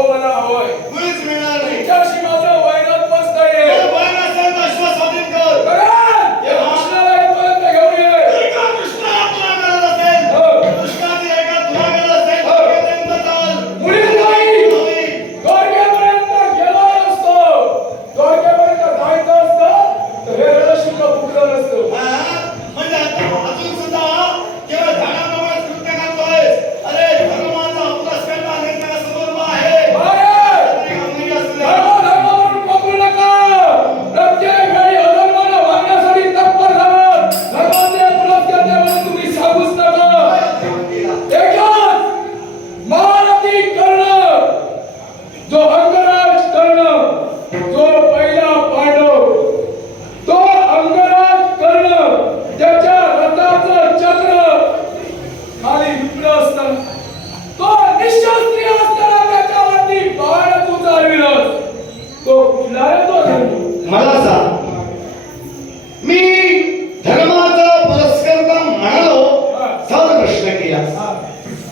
हो मला हवंय. मुळीच मिळणार नाही.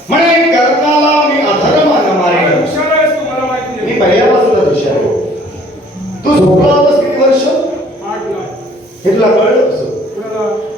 म्हणे कर्णाला मी अधर्मान मारे मी पहिल्या सुद्धा हुशार तू झोपला होतास किती वर्ष हे तुला कळलं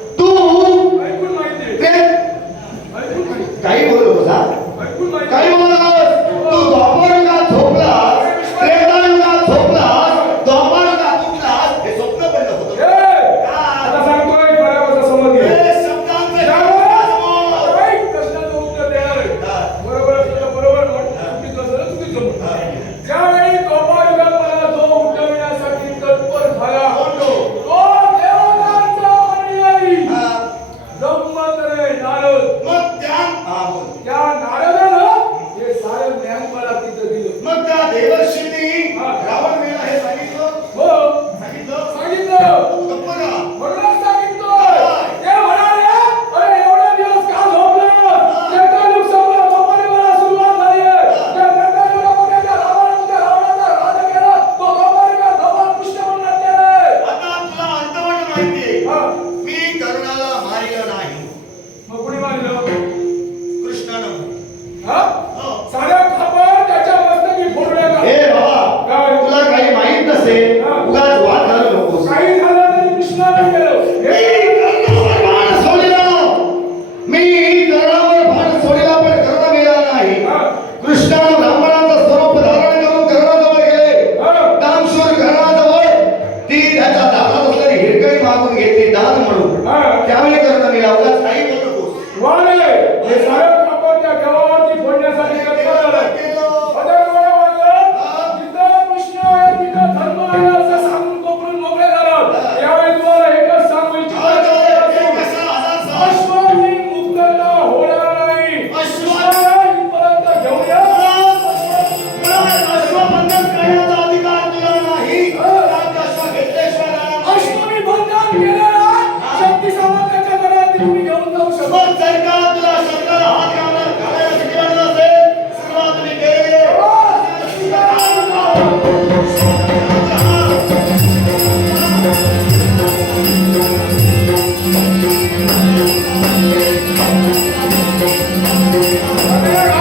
ಮಾಡ್ಬೇಕು ಕೇವಲ ಅವಕಾಶ ಕೈ ಕೊಟ್ಟು ಹೋಗಿ Amém.